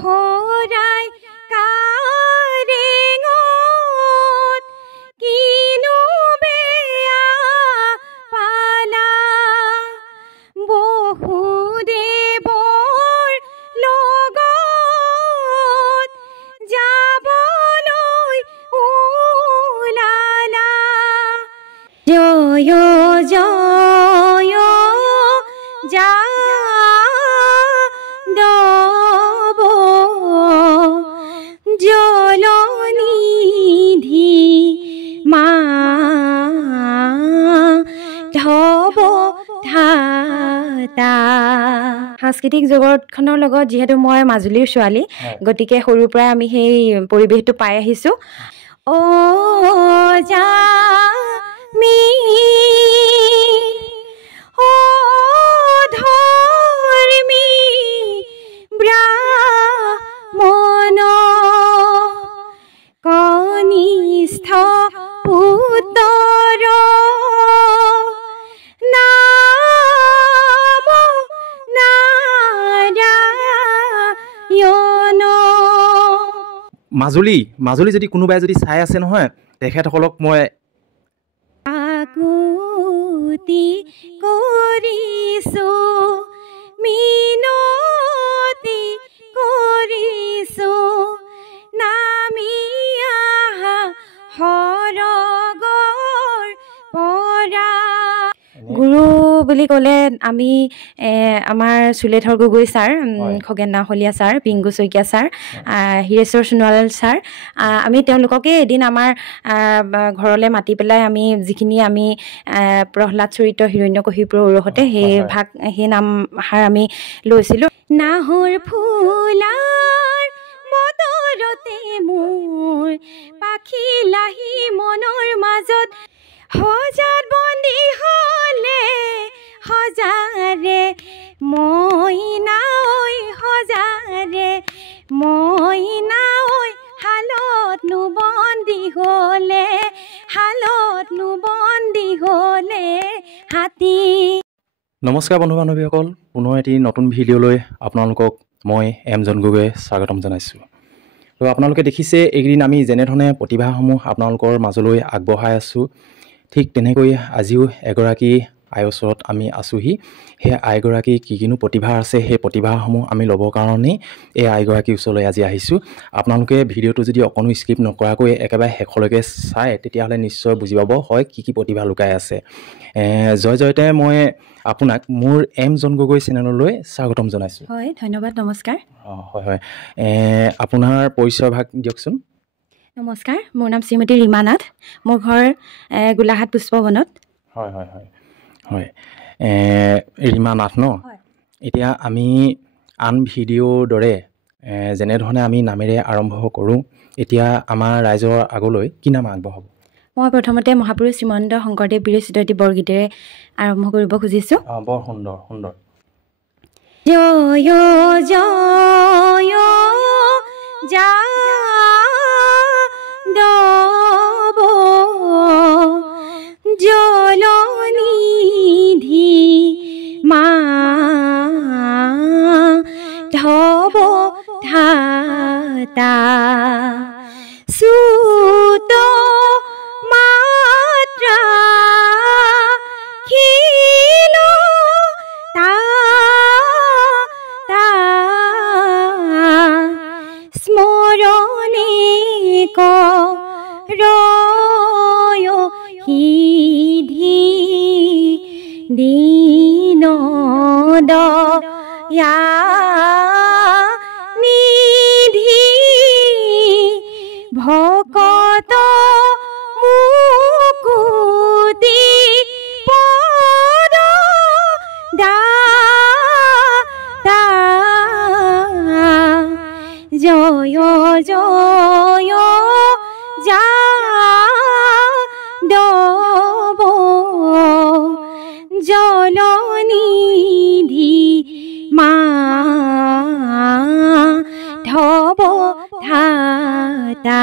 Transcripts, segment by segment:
হৰাই কাৰেঙত কিনো বেয়া পালা বহুদেৱৰ লগত যাবলৈ ওলালা জয় জয় যাদৱ জলনিধি মাধৱ ধাতা। সাংস্কৃতিক জগতখনৰ লগত যিহেতু মই মাজুলীৰ ছোৱালী গতিকে সৰুৰ পৰাই আমি সেই পৰিৱেশটো পাই আহিছোঁ। অ যামি অ ধৰ্মী ব্ৰাহ্মণ কনিষ্ঠ পুত্ৰ নাম নাৰায়ণ। মাজুলী যদি কোনোবাই যদি চাই আছে নহয় তেখেতসকলক মই আকুতি কৰিছোঁ মিনতি কৰিছোঁ নামি আহা সৰগৰ পৰা। গুৰু বুলি ক'লে আমি আমাৰ Chuledhar Gogoi sir, Khagen Nahalia sir, Pingu Saikia sir, Hireswar Sonowal sir, আমি তেওঁলোককে এদিন আমাৰ ঘৰলৈ মাতি পেলাই আমি যিখিনি আমি প্ৰহ্লাদ চৰিত্ৰ হিৰণ্যকশিপুৰ ওৰহতে সেই নামষাৰ আমি লৈছিলোঁ। নাহৰ ফুলাৰ বতৰতে মোৰ পাখি লাহি মনৰ মাজত সজাত বন্দী হলে সজাৰে মইনা ঐ সজাৰে মইনা ঐ হালত নুবন্দী হলে হালত নুবন্দী হলে হাতী। নমস্কাৰ বন্ধু বান্ধৱীসকল, পুনৰ এটি নতুন ভিডিঅ'লৈ আপোনালোকক মই এম জন গগৈয়ে স্বাগতম জনাইছোঁ। তো আপোনালোকে দেখিছে এইকেইদিন আমি যেনেধৰণে প্ৰতিভাসমূহ আপোনালোকৰ মাজলৈ আগবঢ়াই আছোঁ ঠিক তেনেকৈ আজিও এগৰাকী আইৰ ওচৰত আমি আছোঁহি। সেই আইগৰাকী কি কিনো প্ৰতিভা আছে সেই প্ৰতিভাসমূহ আমি ল'বৰ কাৰণেই এই আইগৰাকীৰ ওচৰলৈ আজি আহিছোঁ। আপোনালোকে ভিডিঅ'টো যদি অকণো স্কিপ নকৰাকৈ একেবাৰে শেষলৈকে চায় তেতিয়াহ'লে নিশ্চয় বুজি পাব হয় কি কি প্ৰতিভা লুকাই আছে। জয়তে মই আপোনাক মোৰ এম জন গগৈ চেনেললৈ স্বাগতম জনাইছোঁ। হয়, ধন্যবাদ, নমস্কাৰ। হয়, আপোনাৰ পৰিচয় ভাগ দিয়কচোন। নমস্কাৰ, মোৰ নাম শ্ৰীমতী ৰীমা নাথ, মোৰ ঘৰ গোলাঘাট পুষ্পবনত। হয়, ৰীমা নাথ ন? এতিয়া আমি আন ভিডিঅ'ৰ দৰে যেনেধৰণে আমি নামেৰে আৰম্ভ কৰোঁ এতিয়া আমাৰ ৰাইজৰ আগলৈ কি নাম আগবঢ়াব? মই প্ৰথমতে মহাপুৰুষ শ্ৰীমন্ত শংকৰদেৱ বিৰচিত বৰগীতেৰে আৰম্ভ কৰিব খুজিছোঁ। বৰ সুন্দৰ। জয় জয় যাদৱ জলনিধি মাধৱ ধাতা সুত মাত্ৰা খিল স্মৰণে কৰয় সিধি দীন দয়া নিধি ভকত মুকুতি পদ দাতা জয় জয় যাদৱ জলনিধি মাধৱ ধাতা।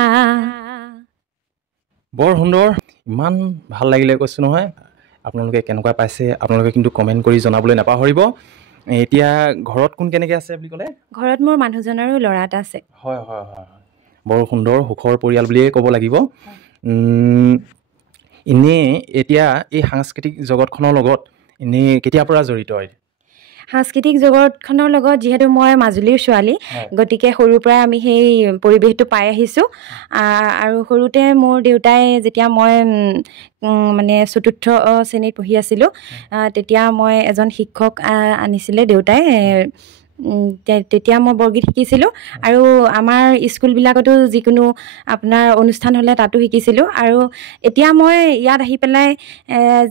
বৰ সুন্দৰ, ইমান ভাল লাগিলে কৈছোঁ নহয়। আপোনালোকে কেনেকুৱা পাইছে আপোনালোকে কিন্তু কমেণ্ট কৰি জনাবলৈ নাপাহৰিব। এতিয়া ঘৰত কোন কেনেকৈ আছে বুলি ক'লে? ঘৰত মোৰ মানুহজনৰো ল'ৰা এটা আছে। হয় হয় হয়, বৰ সুন্দৰ সুখৰ পৰিয়াল বুলিয়ে ক'ব লাগিব। এনেই এতিয়া এই সাংস্কৃতিক জগতখনৰ লগত এনেই কেতিয়াৰ পৰা জড়িত? সাংস্কৃতিক জগতখনৰ লগত যিহেতু মই মাজুলীৰ ছোৱালী, গতিকে সৰুৰ পৰাই আমি সেই পৰিৱেশটো পাই আহিছোঁ। আৰু সৰুতে মোৰ দেউতাই যেতিয়া মই মানে ৪ৰ্থ শ্ৰেণীত পঢ়ি আছিলোঁ, তেতিয়া মই এজন শিক্ষক আনিছিলে দেউতাই। তেতিয়া মই বৰগীত শিকিছিলোঁ আৰু আমাৰ স্কুলবিলাকতো যিকোনো আপোনাৰ অনুষ্ঠান হ'লে তাতো শিকিছিলোঁ। আৰু এতিয়া মই ইয়াত আহি পেলাই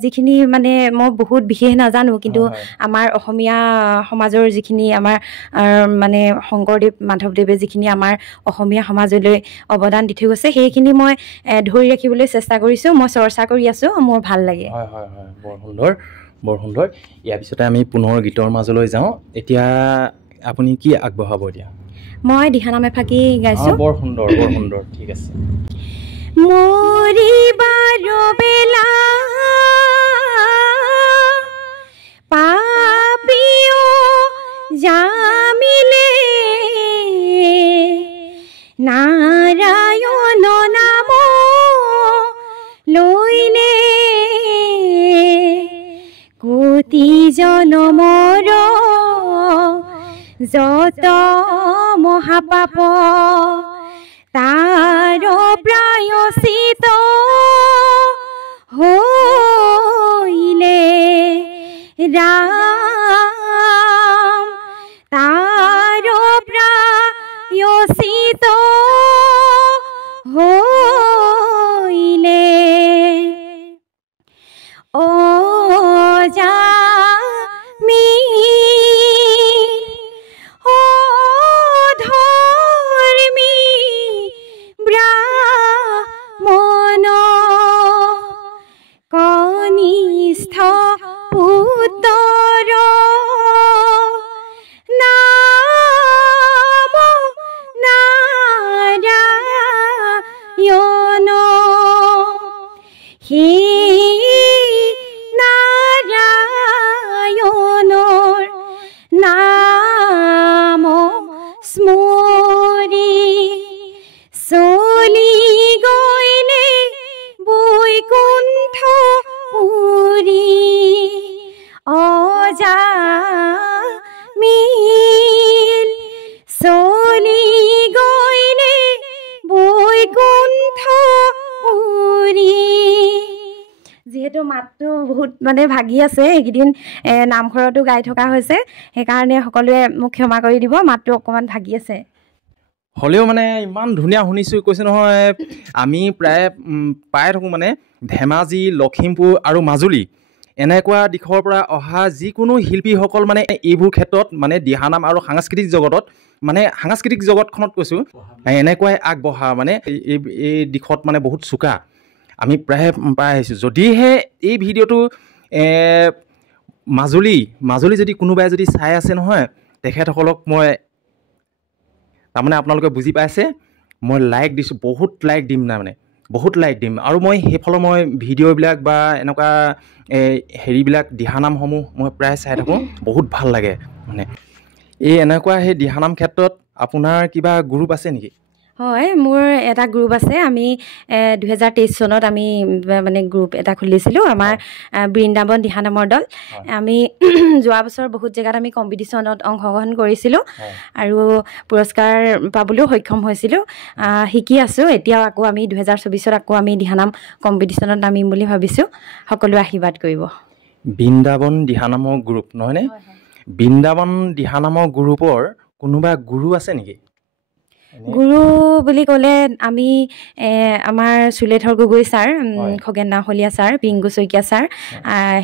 যিখিনি মানে মই বহুত বিশেষ নাজানো, কিন্তু আমাৰ অসমীয়া সমাজৰ যিখিনি আমাৰ মানে শংকৰদেৱ মাধৱদেৱে যিখিনি আমাৰ অসমীয়া সমাজলৈ অৱদান দি থৈ গৈছে, সেইখিনি মই ধৰি ৰাখিবলৈ চেষ্টা কৰিছোঁ। মই চৰ্চা কৰি আছোঁ, মোৰ ভাল লাগে। হয় হয় হয়, বৰ সুন্দৰ বৰ সুন্দৰ। ইয়াৰ পিছতে আমি পুনৰ গীতৰ মাজলৈ যাওঁ। এতিয়া আপুনি কি আগবঢ়াব? এতিয়া মই দিহানাম এফাকি গাইছোঁ। বৰ সুন্দৰ বৰ সুন্দৰ, ঠিক আছে। মৰিবাৰ বেলা পাপিও জামিলে নাৰায়ণ নাম লৈলে কোটি জনমৰ যত মহাপাপ তাৰ প্ৰায়শ্চিত হৈলে ৰাম, তাৰ প্ৰায়শ্চিত হৈলে অজামি অধৰ্মী ব্ৰাহ্মণ কনিষ্ঠ পুত্ৰ নাম নাৰায়ণ, সেই নাৰায়ণৰ নাম স্মৰি চলি গৈলে বৈকুণ্ঠ পুৰি অজামিল চলি গৈলে বৈকুণ্ঠ পুৰি। যিহেতু মাতটো বহুত মানে ভাগি আছে, এইকেইদিন নামঘৰতো গাই থকা হৈছে, সেইকাৰণে সকলোৱে মোক ক্ষমা কৰি দিব, মাতটো অকণমান ভাগি আছে। হ'লেও মানে ইমান ধুনীয়া শুনিছোঁ, কৈছে নহয়। আমি প্ৰায় পাই থাকোঁ মানে ধেমাজি, লখিমপুৰ আৰু মাজুলী এনেকুৱা দিশৰ পৰা অহা যিকোনো শিল্পীসকল মানে এইবোৰ ক্ষেত্ৰত মানে দিহানাম আৰু সাংস্কৃতিক জগতত মানে সাংস্কৃতিক জগতখনত কৈছোঁ এনেকুৱাই আগবঢ়া, মানে এই দিশত মানে বহুত চোকা আমি প্ৰায় পাই আহিছোঁ। যদিহে এই ভিডিঅ'টো মাজুলী যদি কোনোবাই যদি চাই আছে নহয়, তেখেতসকলক মই তাৰমানে আপোনালোকে বুজি পাইছে, মই লাইক দিছোঁ, বহুত লাইক দিম, তাৰমানে বহুত লাইক দিম। আৰু মই সেইফালৰ মই ভিডিঅ'বিলাক বা এনেকুৱা হেৰিবিলাক দিহানামসমূহ মই প্ৰায় চাই থাকোঁ, বহুত ভাল লাগে। মানে এই এনেকুৱা সেই দিহানাম ক্ষেত্ৰত আপোনাৰ কিবা গ্ৰুপ আছে নেকি? হয়, মোৰ এটা গ্ৰুপ আছে। আমি 2023 চনত আমি মানে গ্ৰুপ এটা খুলিছিলোঁ, আমাৰ বৃন্দাবন দিহানামৰ দল। আমি যোৱা বছৰ বহুত জেগাত আমি কম্পিটিশ্যনত অংশগ্ৰহণ কৰিছিলোঁ আৰু পুৰস্কাৰ পাবলৈও সক্ষম হৈছিলোঁ। শিকি আছোঁ এতিয়াও। আকৌ আমি 2024ত আকৌ আমি দিহানাম কম্পিটিশ্যনত নামিম বুলি ভাবিছোঁ। সকলোৱে আশীৰ্বাদ কৰিব। বৃন্দাবন দিহানামৰ গ্ৰুপ নহয়নে? বৃন্দাবন দিহানামৰ গ্ৰুপৰ কোনোবা গুৰু আছে নেকি? গুৰু বুলি ক'লে আমি আমাৰ Chuledhar Gogoi sir, Khagen Naohalia sir, Pingu Saikia sir,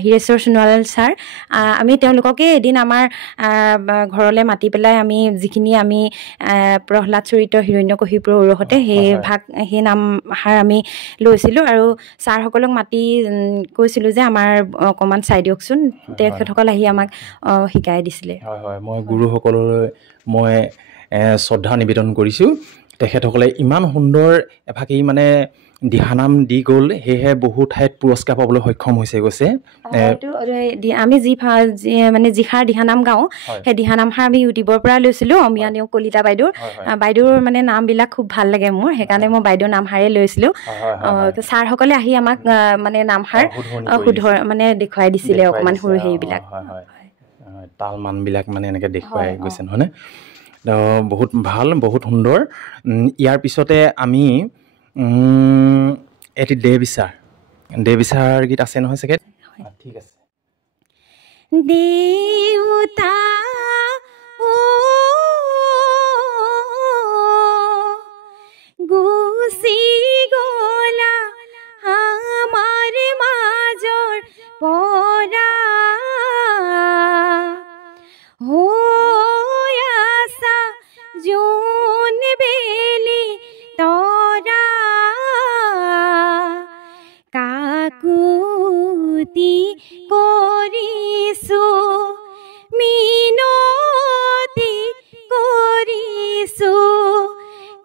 Hireswar Sonowal sir, আমি তেওঁলোককে এদিন আমাৰ ঘৰলৈ মাতি পেলাই আমি যিখিনি আমি প্ৰহ্লাদ চৰিত্ৰ হিৰণ্যকশিপুৰ ওৰহতে সেই নামষাৰ আমি লৈছিলোঁ আৰু ছাৰসকলক মাতি কৈছিলোঁ যে আমাৰ অকণমান চাই দিয়কচোন। তেখেতসকল আহি আমাক শিকাই দিছিলে। হয় হয়, মই গুৰুসকললৈ মই শ্ৰদ্ধা নিবেদন কৰিছোঁ। তেখেতসকলে ইমান সুন্দৰ এফাকি মানে দিহানাম দি গ'ল, সেয়েহে বহু ঠাইত পুৰস্কাৰ পাবলৈ সক্ষম হৈছে গৈছে। আমি মানে যিষাৰ দিহানাম গাওঁ, সেই দিহানামষাৰ আমি ইউটিউবৰ পৰা লৈছিলোঁ, অমিয়া নেওগ কলিতা বাইদেউৰ মানে নামবিলাক খুব ভাল লাগে মোৰ, সেইকাৰণে মই বাইদেউৰ নামষাৰে লৈছিলোঁ। ছাৰসকলে আহি আমাক মানে নামষাৰ মানে দেখুৱাই দিছিলে অকণমান সৰু হেৰিবিলাক, তাল মানবিলাক মানে এনেকৈ দেখুৱাই গৈছে নহয়নে? বহুত ভাল, বহুত সুন্দৰ। ইয়াৰ পিছতে আমি এটি দেবিচাৰ গীত আছে নহয় চাগে? ঠিক আছে। দেউতা গুচি গলা আমাৰ মাজৰ পৰা, হৈ আছা জোন বেলি তৰা, কাকুতি কৰিছো মিনতি কৰিছো,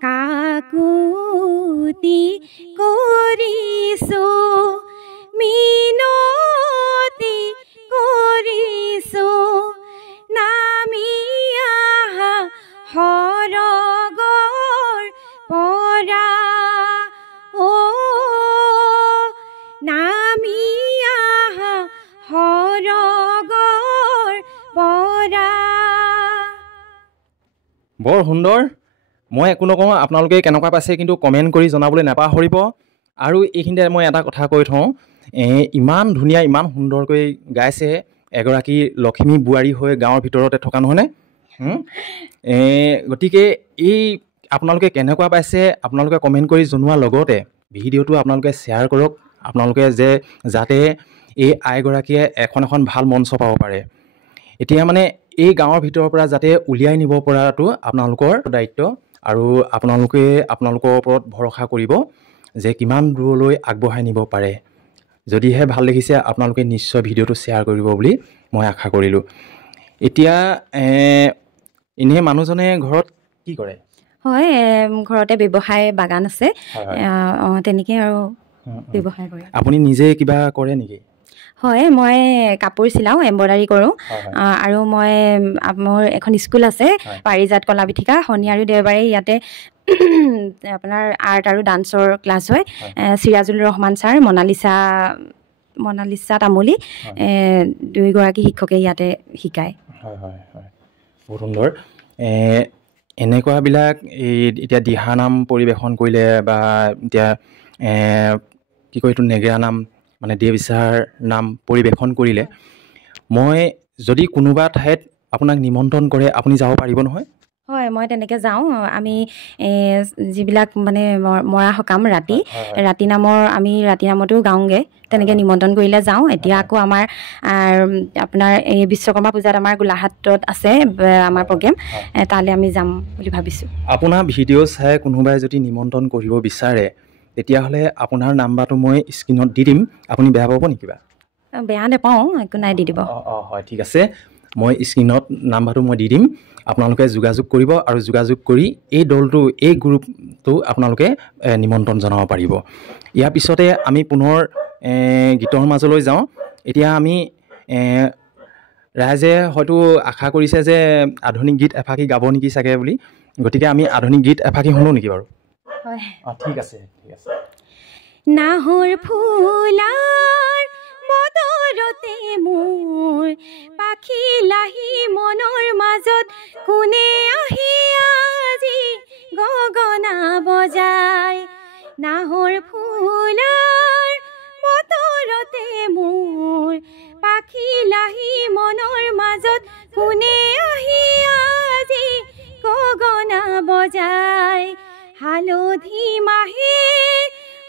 কাকুতি কৰিছো মিনতি কৰিছো, নামি আহা সৰগৰ পৰা, নামি আহা সৰগৰ পৰা। বৰ সুন্দৰ। মই একো নকওঁ, আপোনালোকে কেনেকুৱা পাইছে কিন্তু কমেণ্ট কৰি জনাবলৈ নাপাহৰিব। আৰু এইখিনিতে মই এটা কথা কৈ থওঁ, ইমান ধুনীয়া ইমান সুন্দৰকৈ গাইছে এগৰাকী লখিমী বোৱাৰী হৈ গাঁৱৰ ভিতৰতে থকা নহয়নে? গতিকে এই আপোনালোকে কেনেকুৱা পাইছে আপোনালোকে কমেণ্ট কৰি জনোৱাৰ লগতে ভিডিঅ'টো আপোনালোকে শ্বেয়াৰ কৰক, আপোনালোকে যাতে এই আইগৰাকীয়ে এখন ভাল মঞ্চ পাব পাৰে। এতিয়া মানে এই গাঁৱৰ ভিতৰৰ পৰা যাতে উলিয়াই নিব পৰাটো আপোনালোকৰ দায়িত্ব, আৰু আপোনালোকৰ ওপৰত ভৰসা কৰিব যে কিমান দূৰলৈ আগবঢ়াই নিব পাৰে। যদিহে ভাল দেখিছে আপোনালোকে নিশ্চয় ভিডিঅ'টো শ্বেয়াৰ কৰিব বুলি মই আশা কৰিলোঁ। এতিয়া এনেই মানুহজনে ঘৰত কি কৰে? হয়, ঘৰতে ব্যৱসায় বাগান আছে, তেনেকৈ আৰু ব্যৱসায় কৰে। আপুনি নিজে কিবা কৰে নেকি? হয়, মই কাপোৰ চিলাওঁ, এম্ব্ৰইডাৰী কৰোঁ, আৰু মোৰ এখন স্কুল আছে পাৰিজাত কলা বিথিকা, শনি আৰু দেওবাৰে ইয়াতে আপোনাৰ আৰ্ট আৰু ডান্সৰ ক্লাছ হয়। চিৰাজুল ৰহমান ছাৰ, মনালিছা তামুলী, দুয়োগৰাকী শিক্ষকে ইয়াতে শিকায়। হয় হয় হয়, বহুত সুন্দৰ। এনেকুৱাবিলাক এতিয়া দিহানাম পৰিৱেশন কৰিলে বা এতিয়া কি কয় এইটো নেগেৰা নাম মানে দেবিচাৰ নাম পৰিৱেশন কৰিলে, মই যদি কোনোবা ঠাইত আপোনাক নিমন্ত্ৰণ কৰে আপুনি যাব পাৰিব নহয়? হয়, মই তেনেকৈ যাওঁ। আমি যিবিলাক মানে মৰা সকাম ৰাতি নামতো গাওঁগৈ, তেনেকৈ নিমন্ত্ৰণ কৰিলে যাওঁ। এতিয়া আকৌ আপোনাৰ এই বিশ্বকৰ্মা পূজাত আমাৰ গোলাঘাটত আছে আমাৰ প্ৰগ্ৰেম, তালৈ আমি যাম বুলি ভাবিছোঁ। আপোনাৰ ভিডিঅ' চাই কোনোবাই যদি নিমন্ত্ৰণ কৰিব বিচাৰে তেতিয়াহ'লে আপোনাৰ নাম্বাৰটো মই স্ক্ৰীণত দি দিম, আপুনি বেয়া পাব নেকি? বেয়া নাপাওঁ, একো নাই, দি দিব। হয়, ঠিক আছে, মই স্ক্ৰীণত নাম্বাৰটো মই দি দিম, আপোনালোকে যোগাযোগ কৰিব, আৰু যোগাযোগ কৰি এই গ্ৰুপটো আপোনালোকে নিমন্ত্ৰণ জনাব পাৰিব। ইয়াৰ পিছতে আমি পুনৰ গীতৰ মাজলৈ যাওঁ। এতিয়া আমি ৰাইজে হয়তো আশা কৰিছে যে আধুনিক গীত এফাকি গাব নেকি চাগে বুলি, গতিকে আমি আধুনিক গীত এফাকি শুনো নেকি বাৰু? হয়, ঠিক আছে। নাহৰ ফুলাৰ বতৰতে মোৰ পাখি লাহি মনৰ মাজত, কোনে আহি আজি গগনা বজায়। নাহৰ ফুলাৰ বতৰতে মোৰ পাখি লাহি মনৰ মাজত, কোনে আহি আজি গগনা বজায়। হালধি মাহে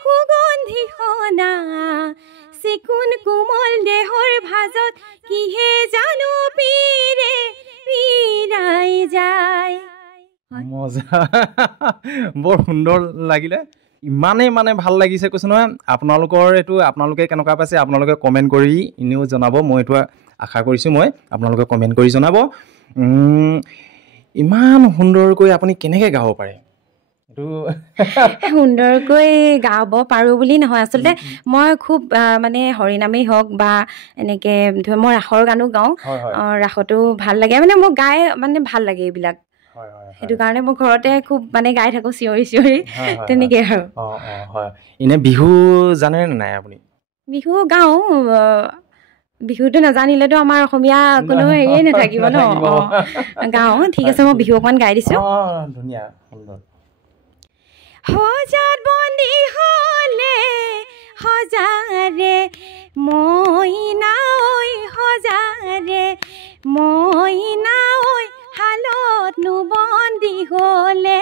সুগন্ধি সনা, চিকুণ কোমল দেহৰ ভাজত, কিহে জানো পীৰাই যায়। মজা, বৰ সুন্দৰ লাগিলে, ইমানেই মানে ভাল লাগিছে কৈছোঁ নহয়। আপোনালোকে কেনেকুৱা পাইছে আপোনালোকে কমেণ্ট কৰি এনেও জনাব, মই এইটো আশা কৰিছোঁ আপোনালোকে কমেণ্ট কৰি জনাব। ইমান সুন্দৰকৈ আপুনি কেনেকৈ গাব পাৰে, এইটো সুন্দৰকৈ গাব পাৰোঁ বুলি নহয় আচলতে মই খুব মানে হৰিনামেই হওক বা এনেকৈ ধৰ মই ৰাসৰ গানো গাওঁ ৰাসতো ভাল লাগে মানে মোক গাই মানে ভাল লাগে এইবিলাক সেইটো কাৰণে মই ঘৰতে খুব মানে গাই থাকোঁ চিঞৰি চিঞৰি তেনেকৈ আৰু এনে বিহু জানে নাই আপুনি বিহু গাওঁ বিহুটো নাজানিলেতো আমাৰ অসমীয়া কোনো হেৰিয়ে নাথাকিব ন গাওঁ ঠিক আছে মই বিহু অকণমান গাই দিছোঁ ধুনীয়া সুন্দৰ সজাত বন্দী হলে সজাৰে মইনা ঐ সজাৰে মইনা ঐ শালতনো বন্দী হলে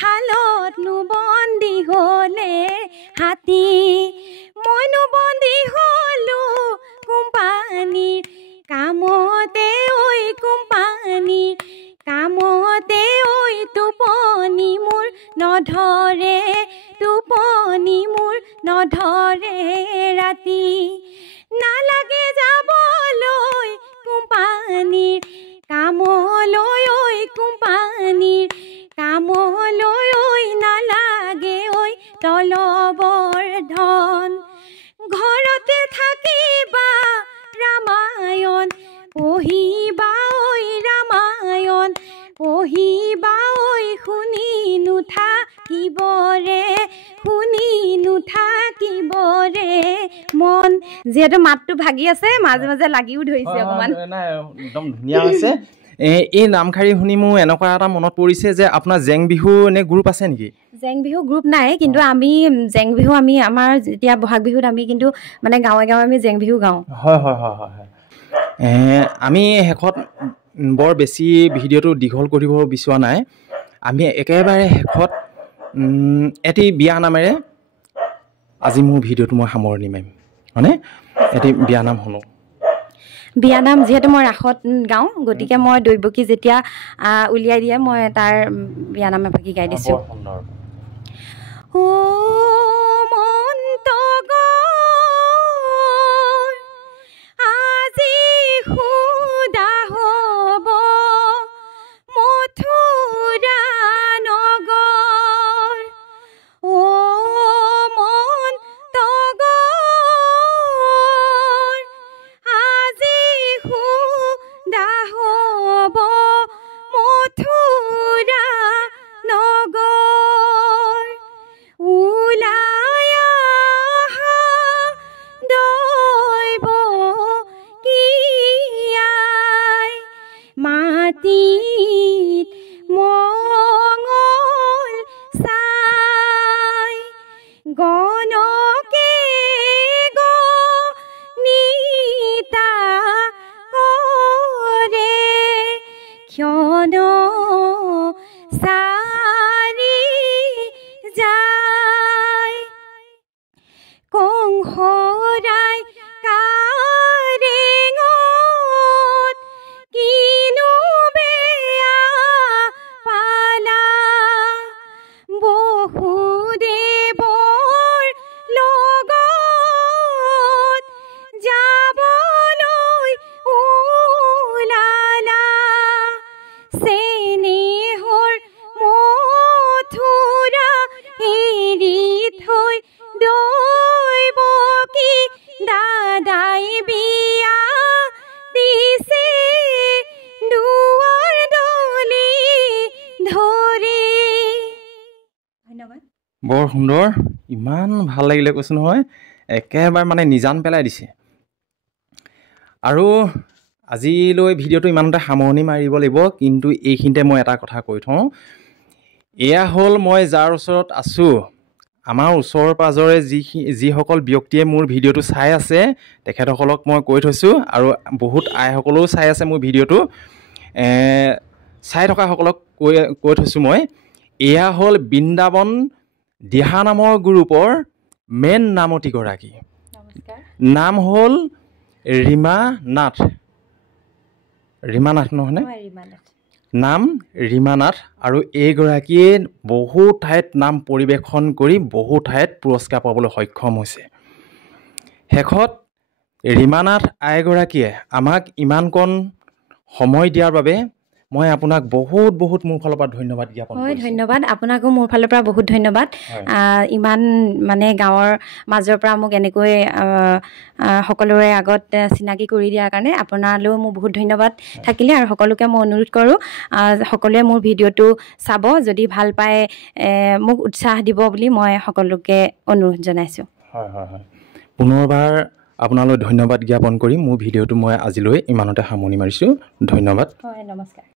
শালতনো বন্দী হলে হাতী মইনো বন্দী হলো কোম্পানীৰ কামতে ঐ কোম্পানীৰ কামতে ঐ টোপনি মোৰ নধৰে টোপনি মোৰ নধৰে ৰাতি নালাগে যাবলৈ কোম্পানীৰ কামলৈ ঐ কোম্পানীৰ কামলৈ ঐ নালাগে ঐ তলবৰ ধন ঘৰতে থাকিবা ৰামায়ণ পঢ়িবা ঐ ৰামায়ণ পঢ়িবা ঐ শুনি নুথাকিবৰে শুনি নুথাকিবৰে মন যিহেতু মাতটো ভাগি আছে মাজে মাজে লাগিও ধৰিছে অকণমান একদম ধুনীয়া হৈছে এই নামখাৰী শুনি মোৰ এনেকুৱা এটা মনত পৰিছে যে আপোনাৰ জেং বিহু এনে গ্ৰুপ আছে নেকি জেং বিহু গ্ৰুপ নাই কিন্তু আমি জেং বিহু আমি আমাৰ যেতিয়া বহাগ বিহুত আমি কিন্তু মানে গাঁৱে গাঁৱে আমি জেং বিহু গাওঁ হয় হয় হয় হয় আমি শেষত বৰ বেছি ভিডিঅ'টো দীঘল কৰিব বিচৰা নাই আমি একেবাৰে শেষত এটি বিয়া নামেৰে আজি মোৰ ভিডিঅ'টো মই সামৰণি মাৰিম মানে এটি বিয়ানাম শুনো বিয়ানাম যিহেতু মই ৰাসত গাওঁ গতিকে মই দৈৱকী যেতিয়া উলিয়াই দিয়ে মই তাৰ বিয়ানাম এফাকি গাই দিছোঁ ও মন্তগৰ আজি সুদা হ'ব মথুৰা নগৰ ও মন্তগৰ আজি সুদা হ'ব মথুৰা নগৰ ওলাই আহা দৈৱকীয়াই মাটিত মঙল চাই গণকে গণিতা কৰে ক্ষণ চাৰি যায় কংসৰাই কাৰেঙত কিনো বেয়া পালা বসুদেৱৰ লগত যাবলৈ ওলালা চেনেহৰ মথুৰা এৰি থৈ দৈৱকী দাদাই বিয়া দিছে দুৱাৰ দলি ধৰি ধন্যবাদ বৰ সুন্দৰ ইমান ভাল লাগিলে কৈছোঁ নহয় একেবাৰে মানে নিজান পেলাই দিছে আৰু আজিলৈ ভিডিঅ'টো ইমানতে সামৰণি মাৰিব লাগিব কিন্তু এইখিনিতে মই এটা কথা কৈ থওঁ এয়া হ'ল মই যাৰ ওচৰত আছোঁ আমাৰ ওচৰ পাজৰে যিসকল ব্যক্তিয়ে মোৰ ভিডিঅ'টো চাই আছে তেখেতসকলক মই কৈ থৈছোঁ আৰু বহুত আইসকলেও চাই আছে মোৰ ভিডিঅ'টো চাই থকাসকলক কৈ থৈছোঁ মই এয়া হ'ল বৃন্দাবন দিহানামৰ গ্ৰুপৰ মেইন নামতীগৰাকী নাম হ'ল ৰীমা নাথ নহয়নে নাম ৰীমা নাথ আৰু এইগৰাকীয়ে বহু ঠাইত নাম পৰিৱেশন কৰি বহু ঠাইত পুৰস্কাৰ পাবলৈ সক্ষম হৈছে শেষত ৰীমা নাথ আইগৰাকীয়ে আমাক ইমানকণ সময় দিয়াৰ বাবে মই আপোনাক বহুত বহুত মোৰ ফালৰ পৰা ধন্যবাদ জ্ঞাপন হয় কৰিছোঁ। ধন্যবাদ আপোনাকো মোৰ ফালৰ পৰা বহুত ধন্যবাদ ইমান মানে গাঁৱৰ মাজৰ পৰা মোক এনেকৈ সকলোৰে আগত চিনাকি কৰি দিয়াৰ কাৰণে আপোনালৈও মোৰ বহুত ধন্যবাদ থাকিলে আৰু সকলোকে মই অনুৰোধ কৰোঁ সকলোৱে মোৰ ভিডিঅ'টো চাব যদি ভাল পায় মোক উৎসাহ দিব বুলি মই সকলোকে অনুৰোধ জনাইছোঁ। হয় হয় হয় পুনৰবাৰ আপোনালৈ ধন্যবাদ জ্ঞাপন কৰি মোৰ ভিডিঅ'টো মই আজিলৈ ইমানতে সামৰণি মাৰিছোঁ। ধন্যবাদ। হয় নমস্কাৰ।